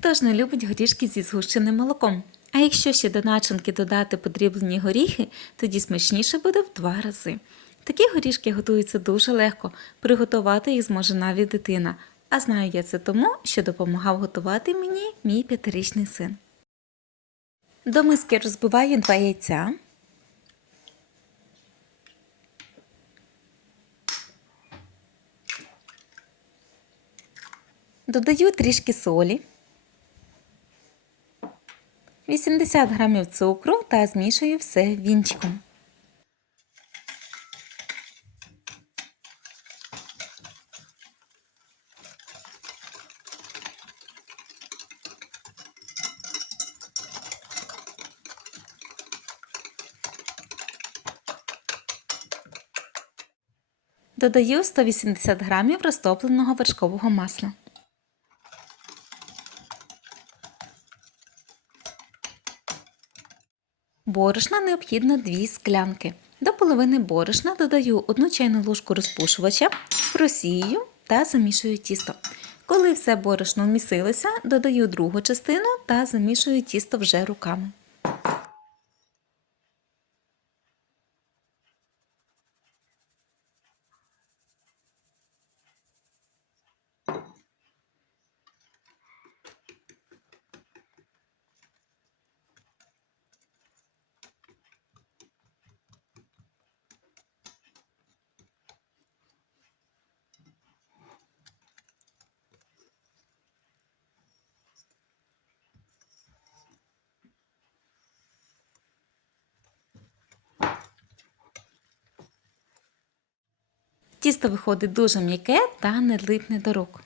Хто ж не любить горішки зі згущеним молоком? А якщо ще до начинки додати подріблені горіхи, тоді смачніше буде в два рази. Такі горішки готуються дуже легко, приготувати їх зможе навіть дитина. А знаю я це тому, що допомагав готувати мені мій п'ятирічний син. До миски розбиваю два яйця. Додаю трішки солі, 80 грамів цукру та змішую все вінчиком. Додаю 180 грамів розтопленого вершкового масла. Борошна необхідно 2 склянки. До половини борошна додаю 1 чайну ложку розпушувача, просію та замішую тісто. Коли все борошно вмісилося, додаю другу частину та замішую тісто вже руками. Тісто виходить дуже м'яке та не липне до рук.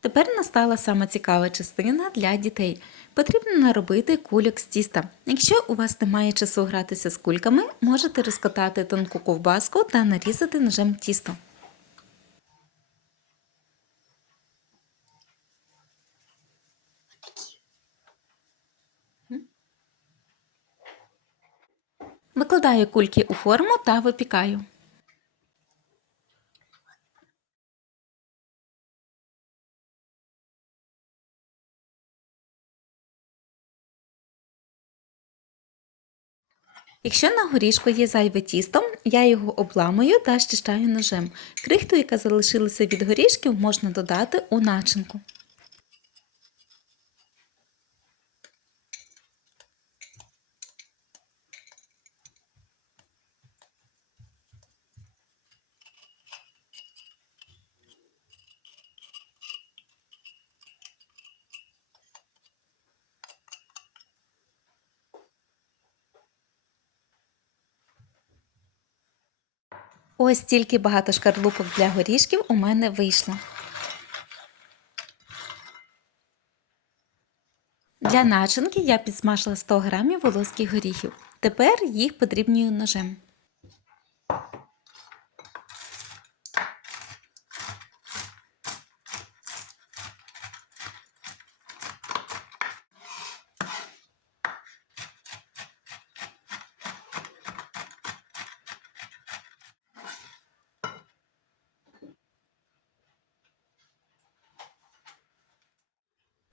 Тепер настала сама цікава частина для дітей. Потрібно наробити кульок з тіста. Якщо у вас немає часу гратися з кульками, можете розкатати тонку ковбаску та нарізати ножем тісто. Викладаю кульки у форму та випікаю. Якщо на горішку є зайве тісто, я його обламую та щищаю ножем. Крихту, яка залишилася від горішків, можна додати у начинку. Ось тільки багато шкарлупок для горішків у мене вийшло. Для начинки я підсмажила 100 грамів волоських горіхів. Тепер їх подрібнюю ножем.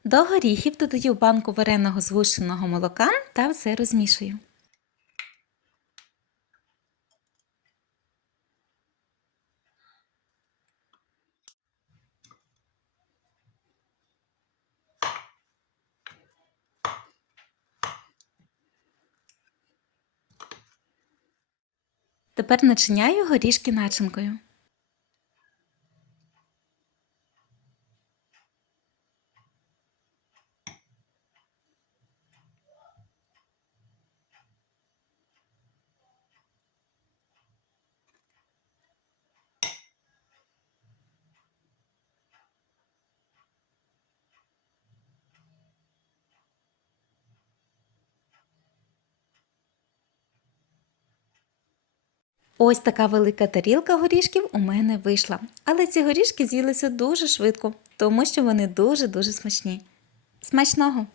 До горіхів додаю банку вареного згущеного молока та все розмішую. Тепер начиняю горішки начинкою. Ось така велика тарілка горішків у мене вийшла. Але ці горішки з'їлися дуже швидко, тому що вони дуже-дуже смачні. Смачного!